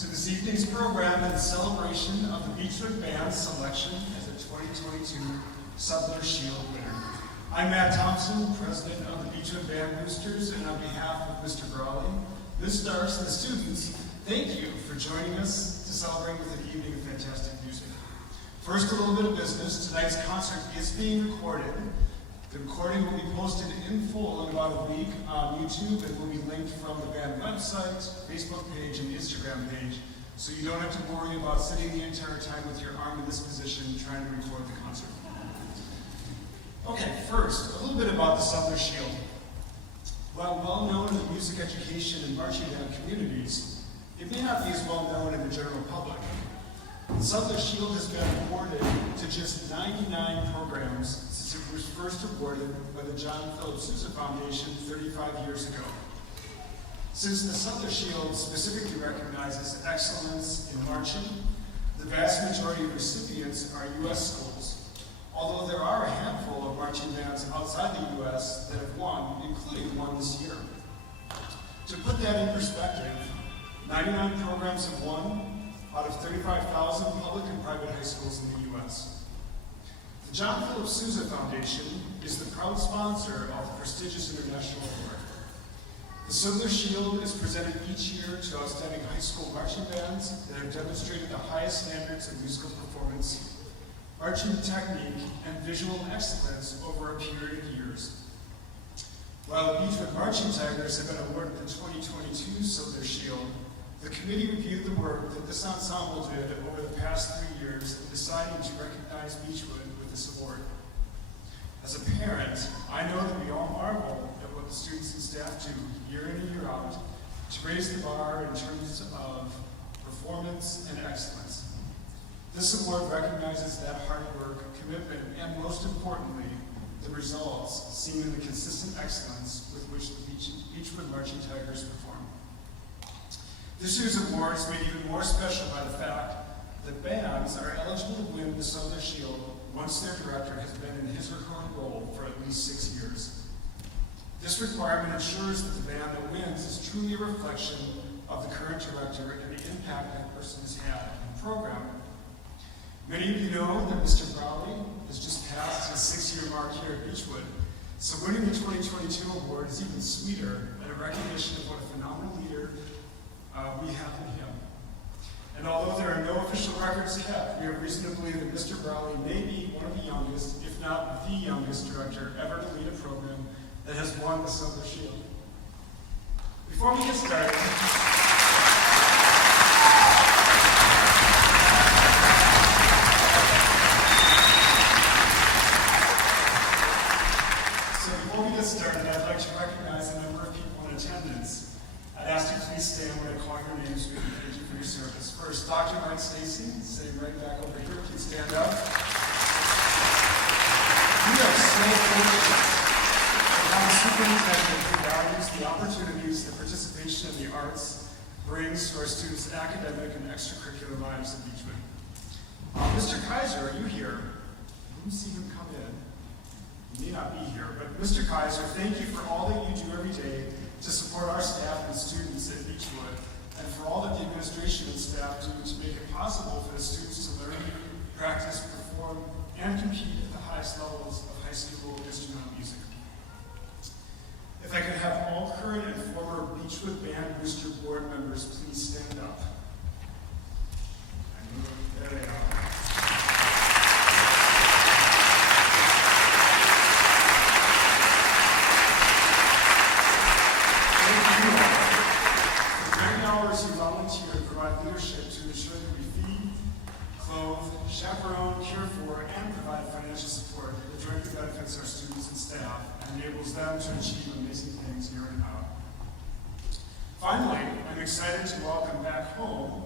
to this evening's program in celebration of the Beechwood Band's selection as a 2022 Sudler Shield winner. I'm Matt Thompson, president of the Beechwood Band Boosters, and on behalf of Mr. Brawley, Ms. Starks, and the students, thank you for joining us to celebrate with an evening of fantastic music. First, a little bit of business. Tonight's concert is being recorded. The recording will be posted in full in about a week on YouTube and will be linked from the band website, Facebook page, and Instagram page, so you don't have to worry about sitting the entire time with your arm in this position trying to record the concert. Okay, first, a little bit about the Sudler Shield. While well known in the music education and marching band communities, it may not be as well known in the general public. The Sudler Shield has been awarded to just 99 programs since it was first awarded by the John Philip Sousa Foundation 35 years ago. Since the Sudler Shield specifically recognizes excellence in marching, the vast majority of recipients are U.S. schools, although there are a handful of marching bands outside the U.S. that have won, including one this year. To put that in perspective, 99 programs have won out of 35,000 public and private high schools in the U.S. The John Philip Sousa Foundation is the proud sponsor of the prestigious international award. The Sudler Shield is presented each year to outstanding high school marching bands that have demonstrated the highest standards of musical performance, marching technique, and visual excellence over a period of years. While the Beechwood Marching Tigers have been awarded the 2022 Sudler Shield, the committee reviewed the work that this ensemble did over the past 3 years and decided to recognize Beechwood with this award. As a parent, I know that we all marvel at what the students and staff do year in and year out to raise the bar in terms of performance and excellence. This award recognizes that hard work, commitment, and most importantly, the results seen in the consistent excellence with which the Beechwood Marching Tigers perform. This year's award is made even more special by the fact that bands are eligible to win the Sudler Shield once their director has been in his or her role for at least 6 years. This requirement ensures that the band that wins is truly a reflection of the current director and the impact that person has had on the program. Many of you know that Mr. Brawley has just passed his 6-year mark here at Beechwood, so winning the 2022 award is even sweeter and a recognition of what a phenomenal leader we have in him. And although there are no official records kept, we have reason to believe that Mr. Brawley may be one of the youngest, if not the youngest director ever to lead a program that has won the Sudler Shield. Before we get started, I'd like to recognize a number of people in attendance. I'd ask you please stand when I call your names so we can thank you for your service. First, Dr. Mike Stacy, sitting right back over here, please stand up. We are so fortunate to have a superintendent who values the opportunities that participation in the arts brings to our students' academic and extracurricular lives at Beechwood. Mr. Kaiser, are you here? I didn't see him come in. He may not be here, but Mr. Kaiser, thank you for all that you do every day to support our staff and students at Beechwood, and for all that the administration and staff do to make it possible for the students to learn, practice, perform, and compete at the highest levels of high school instrumental music. If I could have all current and former Beechwood Band Booster Board members please stand up. There they are. Who volunteer to provide leadership to ensure that we feed, clothe, chaperone, care for, and provide financial support that directly benefits our students and staff and enables them to achieve amazing things year in and out. Finally, I'm excited to welcome back home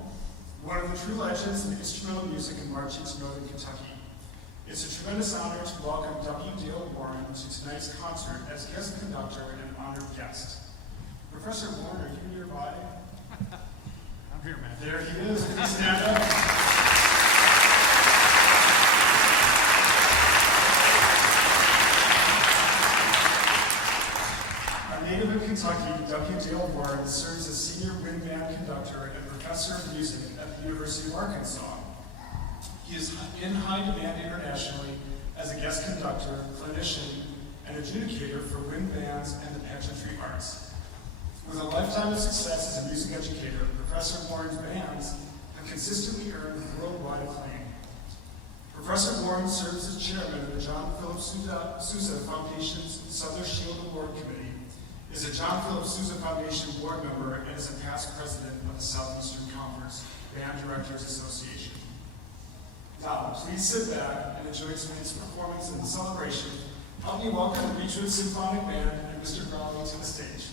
one of the true legends in instrumental music and marching to Northern Kentucky. It's a tremendous honor to welcome W. Dale Warren to tonight's concert as guest conductor and honored guest. Professor Warren, are you nearby? I'm here, man. There he is. Please stand up. A native of Kentucky, W. Dale Warren serves as senior wind band conductor and professor professor of music at the University of Arkansas. He is in high demand internationally as a guest conductor, clinician, and adjudicator for wind bands and the pageantry arts. With a lifetime of success as a music educator, Professor Warren's bands have consistently earned worldwide acclaim. Professor Warren serves as chairman of the John Philip Sousa Foundation's Sudler Shield Award Committee, is a John Philip Sousa Foundation board member, and is a past president of the Southeastern Conference Band Directors Association. Now, please sit back and enjoy tonight's performance and celebration. Help me welcome the Beechwood Symphonic Band and Mr. Crowley to the stage.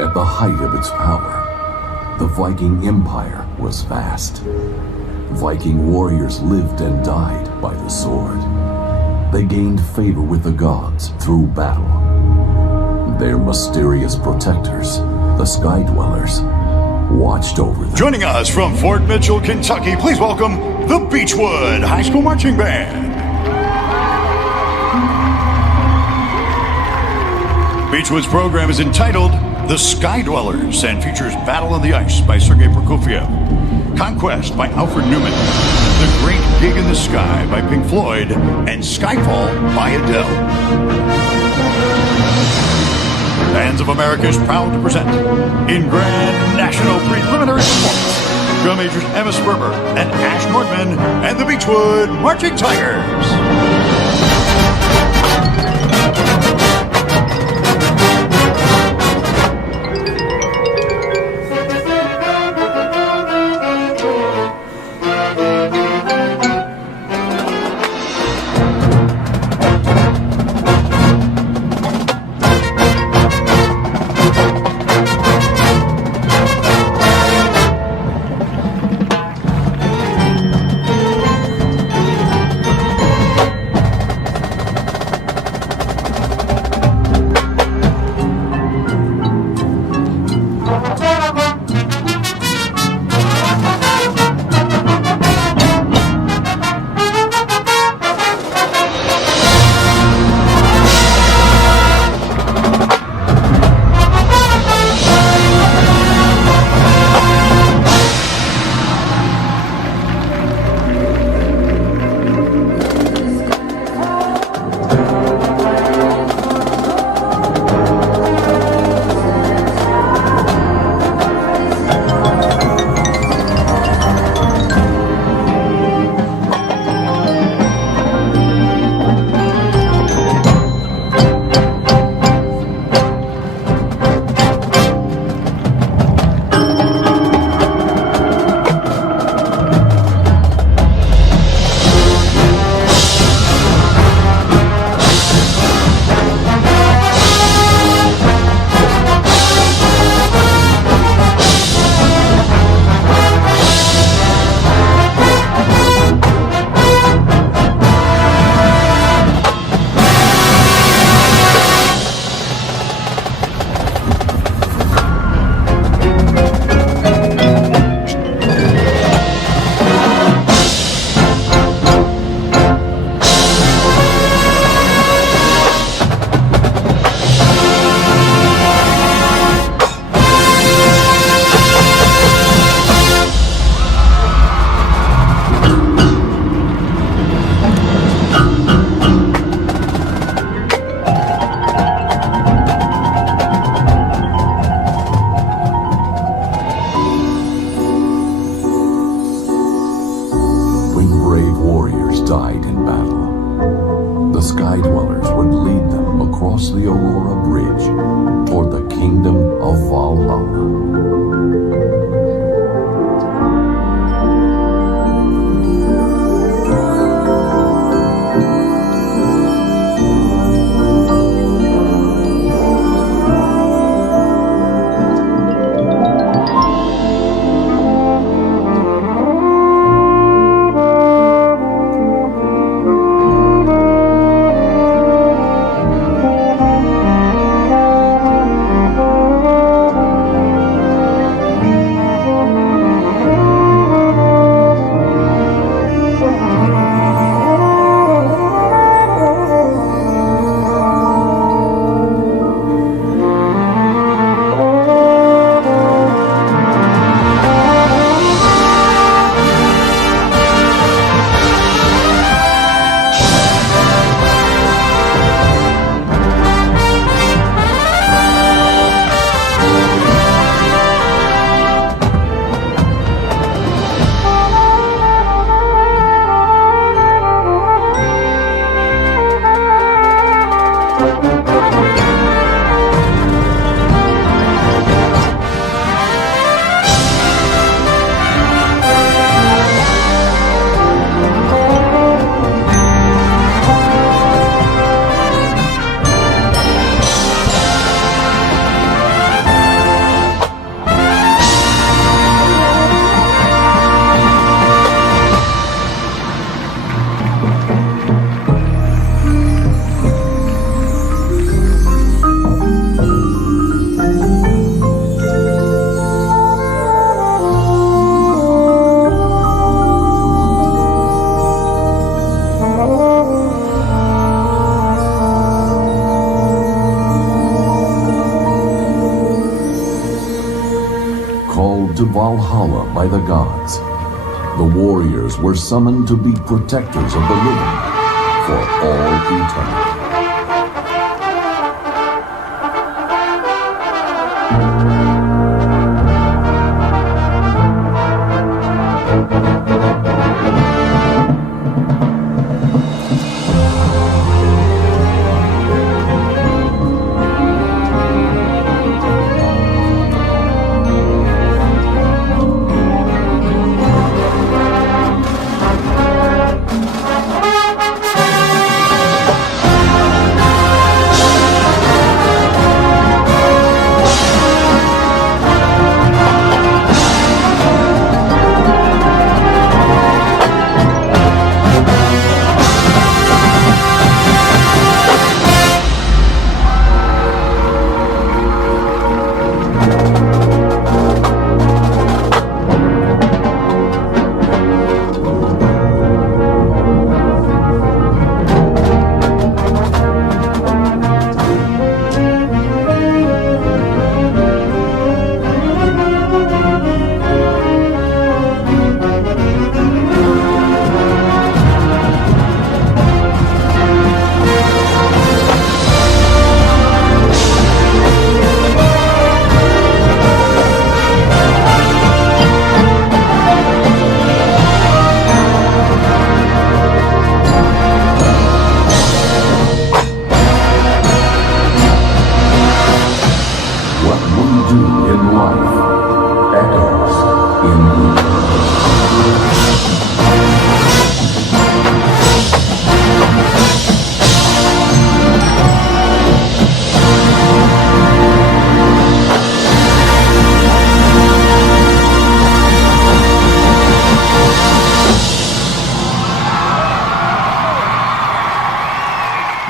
At the height of its power, the Viking Empire was vast. Viking warriors lived and died by the sword. They gained favor with the gods through battle. Their mysterious protectors, the Sky Dwellers, watched over them. Joining us from Fort Mitchell, Kentucky, please welcome the Beechwood High School Marching Band. Beechwood's program is entitled The Sky Dwellers and features Battle on the Ice by Sergei Prokofiev, Conquest by Alfred Newman, The Great Gig in the Sky by Pink Floyd, and Skyfall by Adele. Bands of America is proud to present in grand national preliminary performance drum majors Emma Sperber and Ash Nordman and the Beechwood Marching Tigers. died in battle. The Sky Dwellers would lead them across the Aurora Bridge toward the kingdom of Valhalla. led to Valhalla by the gods. The warriors were summoned to be protectors of the living for all eternity.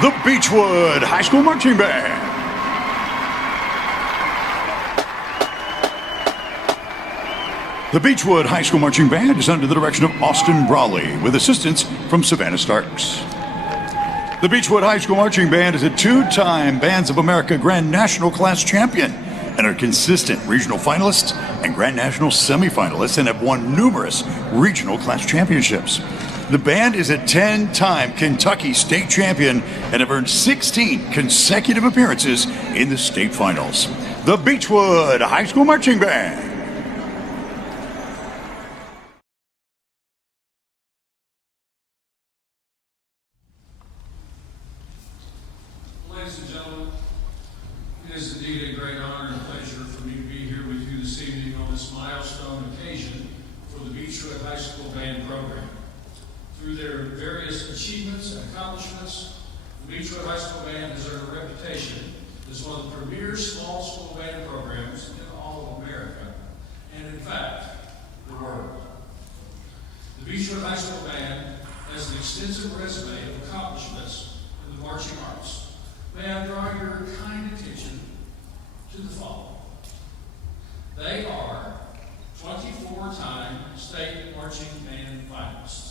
The Beechwood High School Marching Band. The Beechwood High School Marching Band is under the direction of Austin Brawley with assistance from Savannah Starks. The Beechwood High School Marching Band is a two-time Bands of America Grand National Class champion and are consistent regional finalists and Grand National semifinalists and have won numerous regional class championships. The band is a 10-time Kentucky state champion and have earned 16 consecutive appearances in the state finals. The Beechwood High School Marching Band. Ladies and gentlemen, it is indeed a great honor and pleasure for me to be here with you this evening on this milestone occasion for the Beechwood High School Band program. Through their various achievements and accomplishments, the Beechwood High School Band has earned a reputation as one of the premier small school band programs in all of America, and in fact, the world. The Beechwood High School Band has an extensive resume of accomplishments in the marching arts. May I draw your kind attention to the following. They are 24-time state marching band finalists.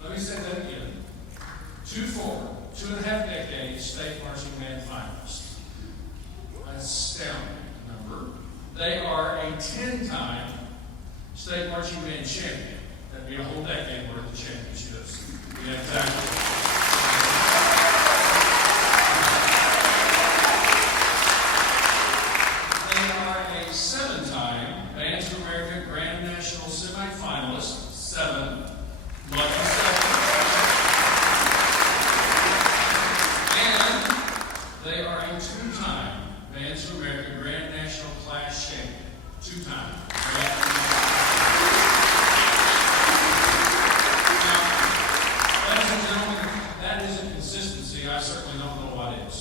Let me say that again. 2.5 decades state marching band finalists. Astounding number. They are a 10-time state marching band champion. That'd be a whole decade worth of championships. Yeah, exactly. They are a 7-time Bands of America Grand National semifinalist. 7. Lucky 7. And they are a 2-time Bands of America Grand National Class champion. 2-time. Now, ladies and gentlemen, that isn't consistency. I certainly don't know what is.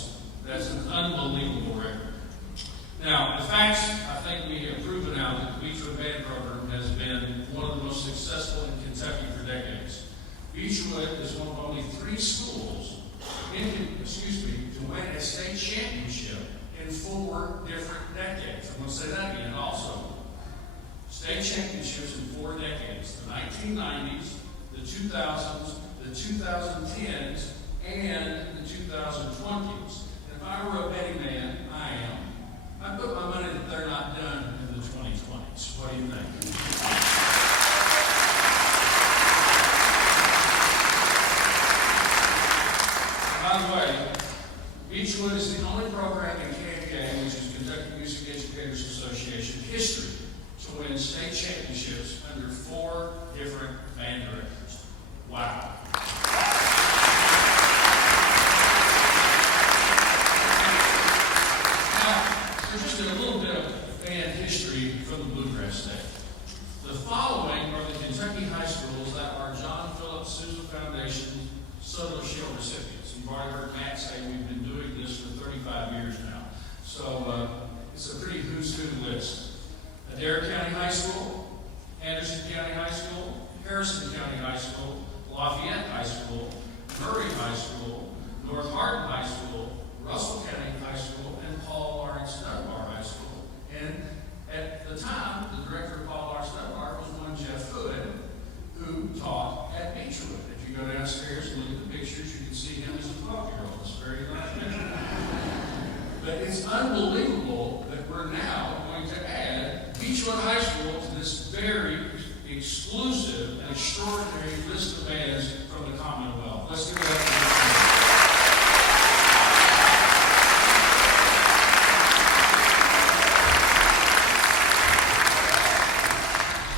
That's an unbelievable record. Now, the facts, I think we have proven now that the Beechwood Band program has been one of the most successful in Kentucky for decades. Beechwood is one of only 3 schools to win a state championship in 4 different decades. I'm going to say that again also. State championships in 4 decades. The 1990s, the 2000s, the 2010s, and the 2020s. And if I were a betting man, I am. I put my money that they're not done in the 2020s. What do you think? Educators Association history to win state championships under 4 different band directors. Wow. Now, for just a little bit of band history from the bluegrass stage. The following are the Kentucky high schools that are John Philip Sousa Foundation Sudler Shield recipients. You've already heard Matt say we've been doing this for 35 years now. So it's a pretty who's who list. Adair County High School, Anderson County High School, Harrison County High School, Lafayette High School, Murray High School, North Hardin High School, Russell County High School, and Paul Lawrence Dunbar High School. And at the time, the director of Paul Lawrence Dunbar was one Jeff Hood, who taught at Beechwood. If you go downstairs and look at the pictures, you can see him as a 12-year-old. It's very nice picture. But it's unbelievable that we're now going to add Beechwood High School to this very exclusive and extraordinary list of bands from the Commonwealth. Let's give it up.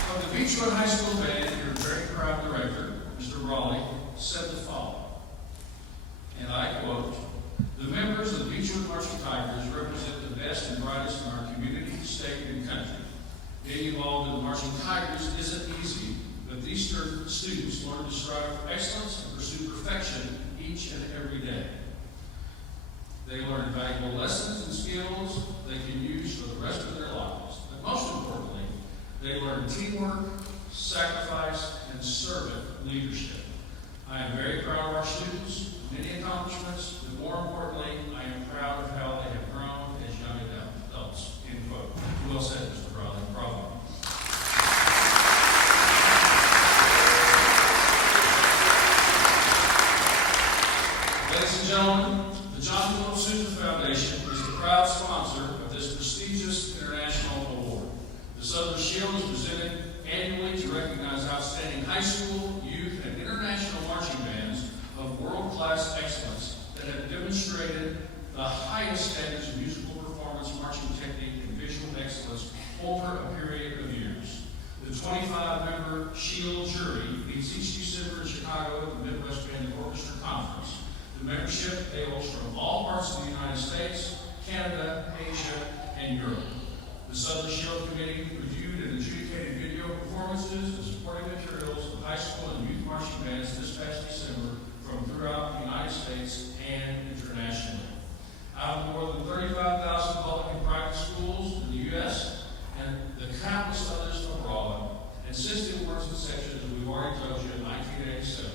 From the Beechwood High School band, your very proud director, Mr. Raleigh, said the following, and I quote, "The members of the Beechwood Marching Tigers represent the best and brightest in our community, state, and country. Being involved in the Marching Tigers isn't easy, but these students learn to strive for excellence and pursue perfection each and every day. They learn valuable lessons and skills they can use for the rest of their lives. But most importantly, they learn teamwork, sacrifice, and servant leadership. I am very proud of our students, many accomplishments, but more importantly, I am proud of how they have grown as young adults." End quote. Well said, Mr. Raleigh. Bravo. Ladies and gentlemen, the John Philip Sousa Foundation is the proud sponsor of this prestigious international award. The Sudler Shield is presented annually to recognize outstanding high school, youth, and international marching bands of world-class excellence that have demonstrated the highest standards of musical performance, marching technique, and visual excellence over a period of years. The 25-member Shield jury meets each December in Chicago at the Midwest Band Orchestra Conference. The membership hails from all parts of the United States, Canada, Asia, and Europe. The Sudler Shield Committee reviewed and adjudicated video performances and supporting materials of high school and youth marching bands this past December from throughout the United States and internationally. Out of more than 35,000 public and private schools in the U.S. and the countless others abroad, and since the awards inception, as we've already told you, in 1987,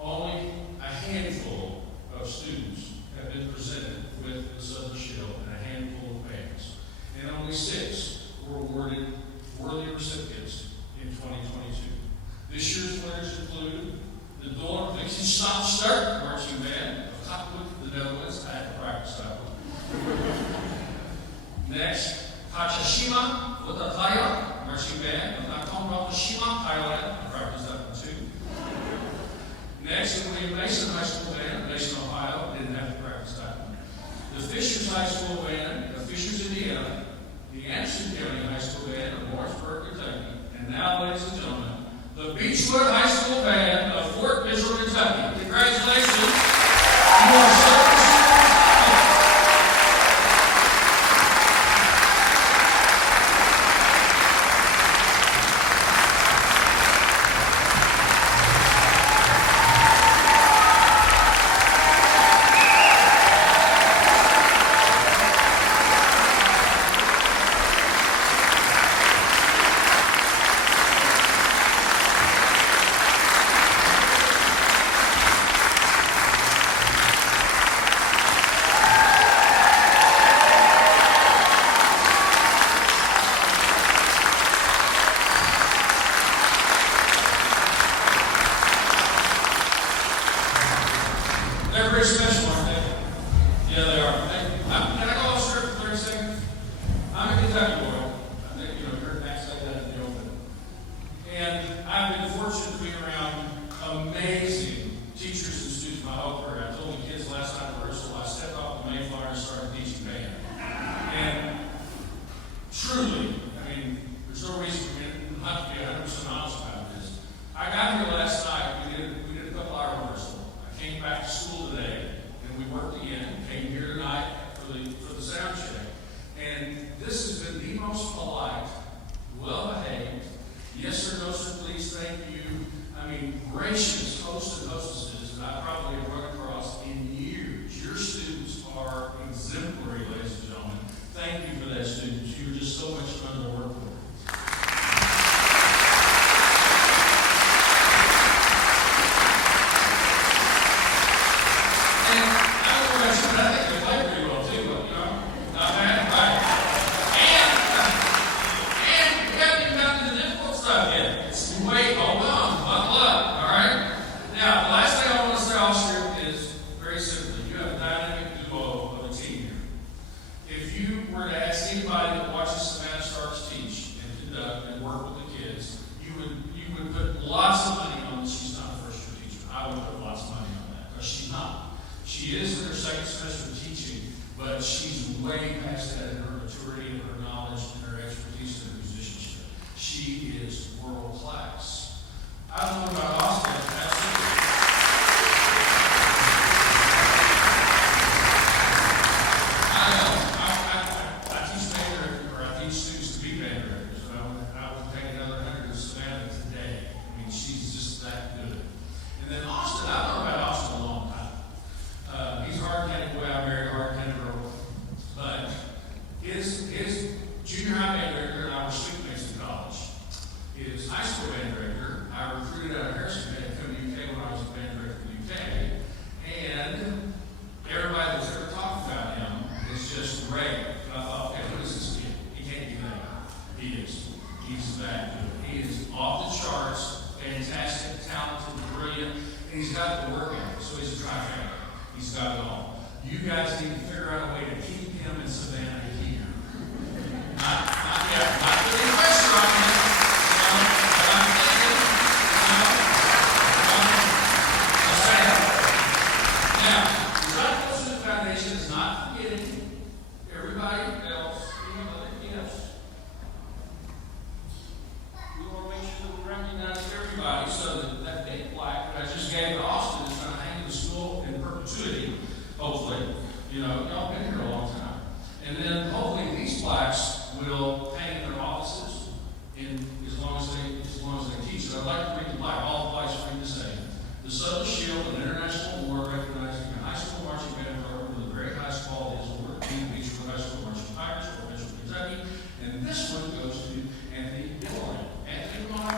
only a handful of students have been presented with the Sudler Shield and a handful of bands. And only 6 were awarded worthy recipients in 2022. This year's winners include the Dorn Liechtenstein Start Marching Band of Cottonwood, the Netherlands. I had to practice that one. Next, Hachishima Watathaya Marching Band of Nakhon-Ratchasima, Thailand. I practiced that one too. Next, the William Mason High School Band of Mason, Ohio. Didn't have to practice that one. The Fishers High School Band of Fishers, Indiana. The Anderson County High School Band of Lawrenceburg, Kentucky. And now, ladies and gentlemen, the Beechwood High School Band of Fort Mitchell, Kentucky. Congratulations. You are so got the work ethic, so he's a trifecta. He's got it all. You guys need to figure out a way to keep him in Savannah here. Not putting pressure on him, but I'm thinking, I'll say that. Now, the Sudler Shield Foundation is not forgetting everybody else, everything else. We want to make sure that we recognize everybody so that big plaque that I just gave to Austin is going to hang in the school in perpetuity, hopefully. You know, y'all been here a long time. And then hopefully these plaques will hang in their offices as long as they teach. So I'd like to read the plaque. All the plaques read the same. The Sudler Shield, an international award recognizing a high school marching band program with the very highest quality is awarded to Beechwood High School Marching Pirates for Beechwood, Kentucky. And this one goes to Anthony Dillon. Anthony, come on.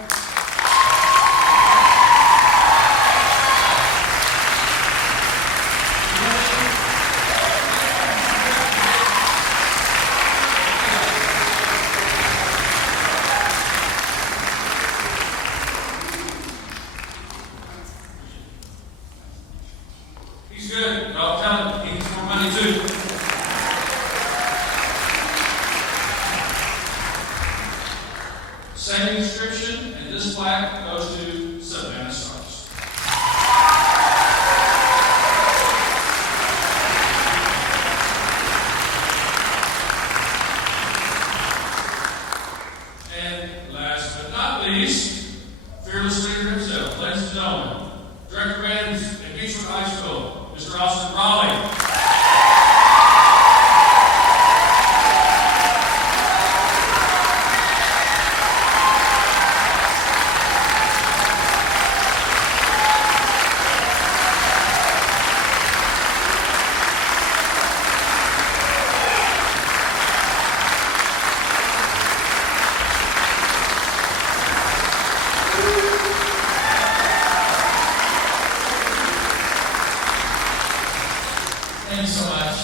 He's good. I'll tell him he needs more money too. Same inscription, and this plaque goes to Savannah Stars. And last but not least, fearless leader himself, ladies and gentlemen, Director of Bands at Beechwood High School, Mr. Austin Raleigh. Thank you so much.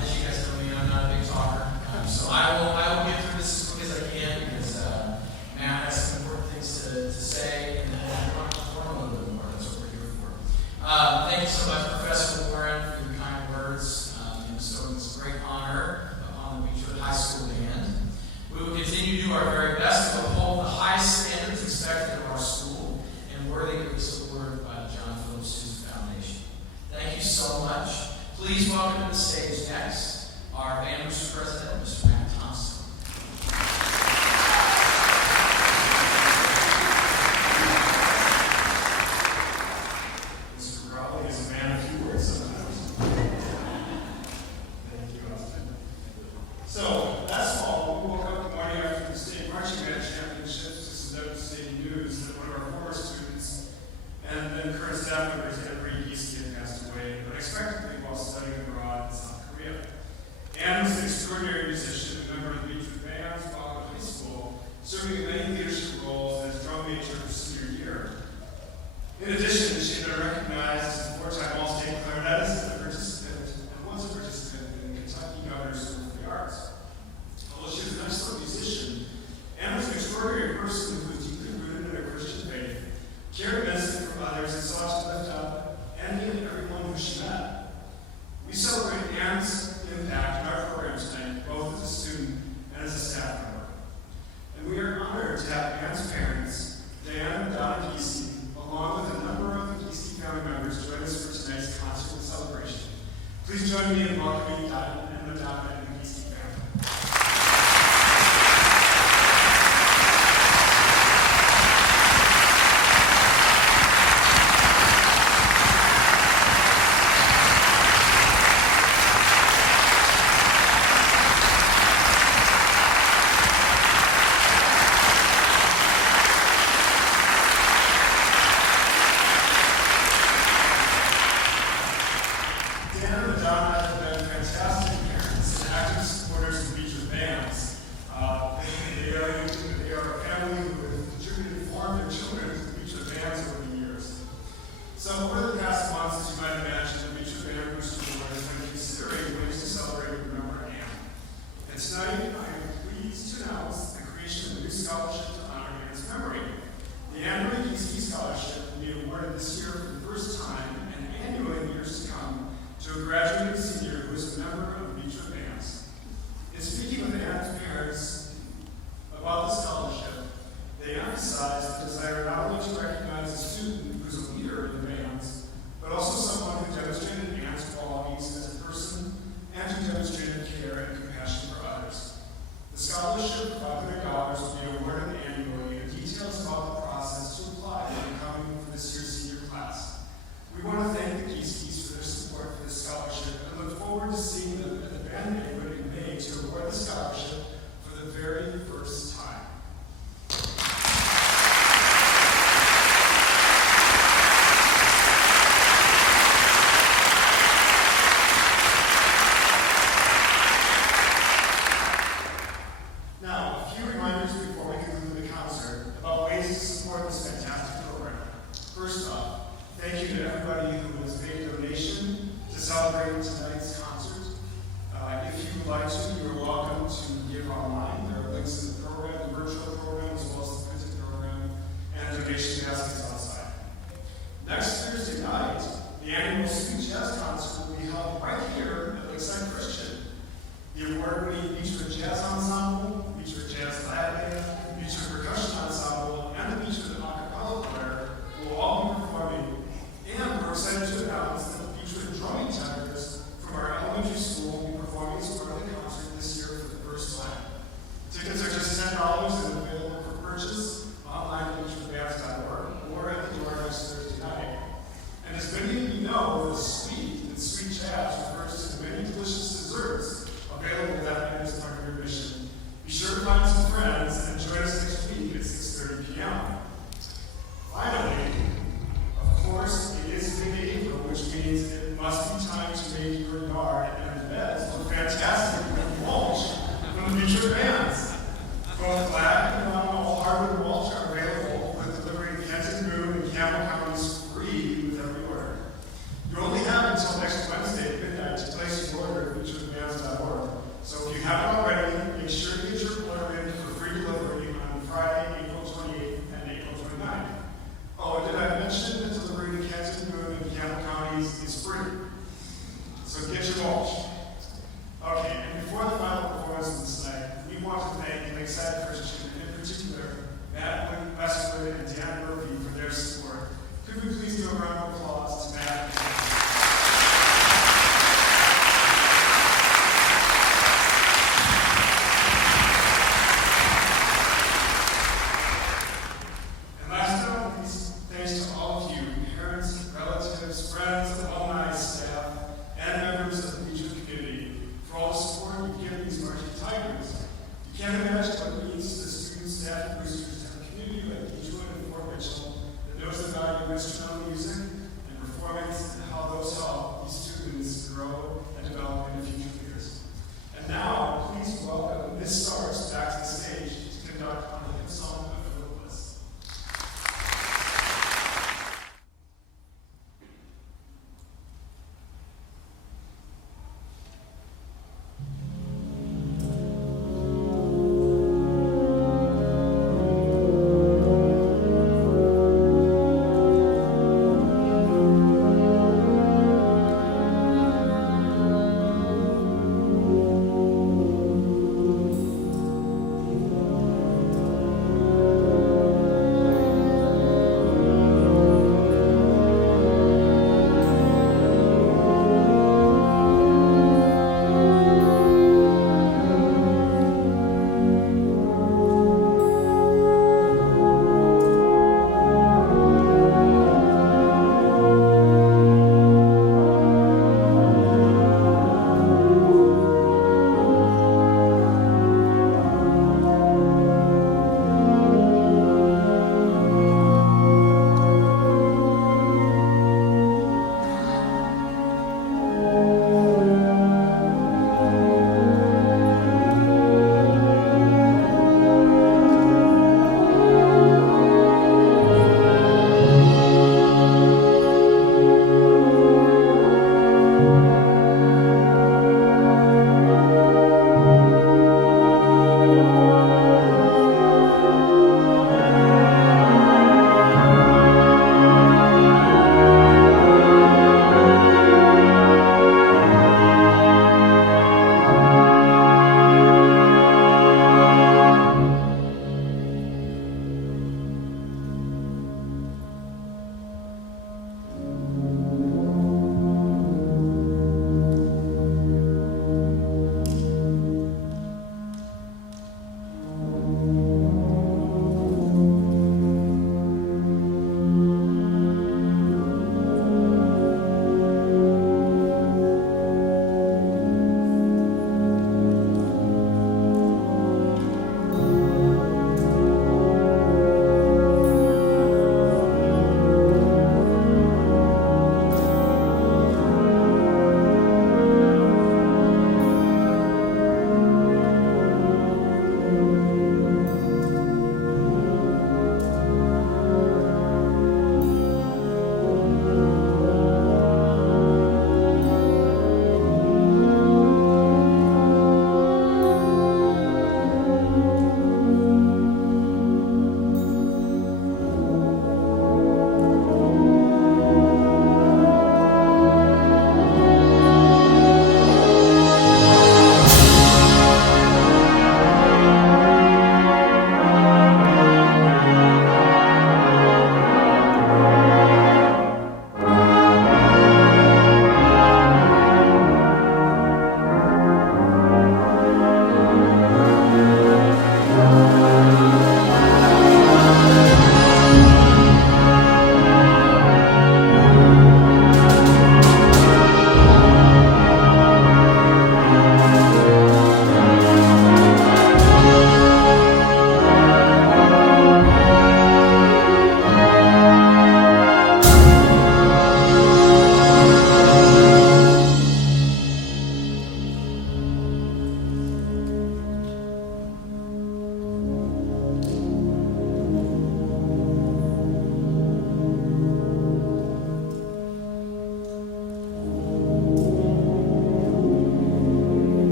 As you guys know me, I'm not a big talker, so I will get through this as quick as I can because Matt has some important things to say, and then I want to perform a little bit more. That's what we're here for. Thank you so much, Professor Warren, for your kind words in bestowing this great honor upon the Beechwood High School Band. We will continue to do our very best to uphold the highest standards expected of our school and worthy to be supported by the John Philip Sousa Foundation. Thank you so much. Please welcome to the stage next our band president, Mr. Matt Thompson. Mr. Raleigh is a man of few words sometimes. Thank you, Austin. So, last fall, we woke up the morning after the state marching band championships to submit state news that one of our former students and then current staff members had passed away, but unexpectedly while studying abroad in South Korea. Anne was an extraordinary musician, a member of the Beechwood Band while in high school, serving in many leadership roles as drum major her senior year. In addition, she had been recognized as a four-time all-state clarinetist and was a participant in the Kentucky Governor's School for the Arts. Although she was an excellent musician, Anne was an extraordinary person who was deeply rooted in her Christian faith, cared immensely for others, and sought to lift up and heal everyone who she met. We celebrate Anne's impact in our program tonight, both as a student and as a staff member. And we are honored to have Anne's parents, Diane and Donna Kesey, along with a number of the Kesey family members, join us for tonight's concert and celebration. Please join me in welcoming Diane and Madonna and the Kesey family. Scholarship will be awarded this year for the first time and annually in years to come to a graduating senior who is a member of Beechwood bands. In speaking with Anne's parents about the scholarship, they emphasized the desire not only to recognize a student who's a leader in the bands, but also someone who demonstrated Anne's qualities as a person and who demonstrated care and compassion for others. The scholarship, $500, will be awarded annually, and details about the process to apply will be coming for this year's senior class. We want to thank the Keys for their support for this scholarship and look forward to seeing them at the band banquet in May to award the scholarship for the very first time. Now, a few reminders before we conclude the concert about ways to support this fantastic program. First off, thank you to everybody who has made a donation to celebrate tonight's concert. If you would like to, you are welcome to give online. There are links in the program, the virtual program, as well as the printed program, and donation baskets outside. Next Thursday night, the annual Sweet Jazz Concert will be held right here at Lakeside Christian. The award-winning Beechwood Jazz Ensemble, Beechwood Jazz Lab Band, Beechwood Percussion Ensemble, and the Beechwood Acapella Choir will all be performing. And we're excited to announce that the Beechwood Drumming Tenors from our elementary school will be performing as part of the concert this year for the first time. Tickets are just $10 and available for purchase online at beechwoodbands.org or at the door next Thursday night. And as many of you know, the sweet jazz refers to the many delicious desserts available that night as part of your mission. Be sure to find some friends and join us next week at 6:30 p.m. Finally, of course, it is mid-April, which means it must be time to make your yard and beds look fantastic with mulch from the Beechwood bands. Both black and brown all hardwood mulch are available with delivery in Kenton, Boone, and Campbell counties free with every order. You only have until next Wednesday at midnight to place your order at beechwoodbands.org. So if you haven't already, make sure to get your order in for free delivery on Friday, April 28th and April 29th. Oh, and did I mention that delivery to Kenton, Boone, and Campbell counties is free? So get your mulch. Okay, and before the final performance tonight, we want to thank Lakeside Christian, and in particular, Matt Westwood and Dan Murphy for their support. Could we please give a round of applause to Matt and Dan? And last but not least, thanks to all of you, parents, relatives, friends, alumni, staff, and members of the Beechwood community, for all the support you've given these marching tigers. You can't imagine what it means to the students, staff, and boosters to have a community like Beechwood and Fort Mitchell that knows the value of instrumental music and performance and how those help these students grow and develop into future leaders. And now, please welcome Miss Starks back to the stage to conduct one of the